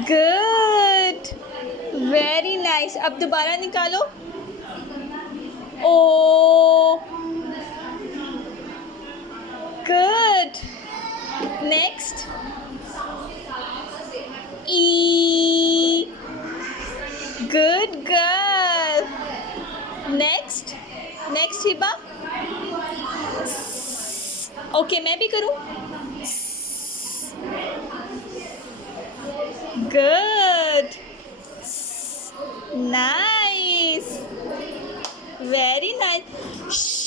Good, very nice. अब दोबारा निकालो. ओ, गुड. नेक्स्ट. ई, good girl. Next. Next Hiba. Okay, मैं भी करूँ. Good, nice, very nice.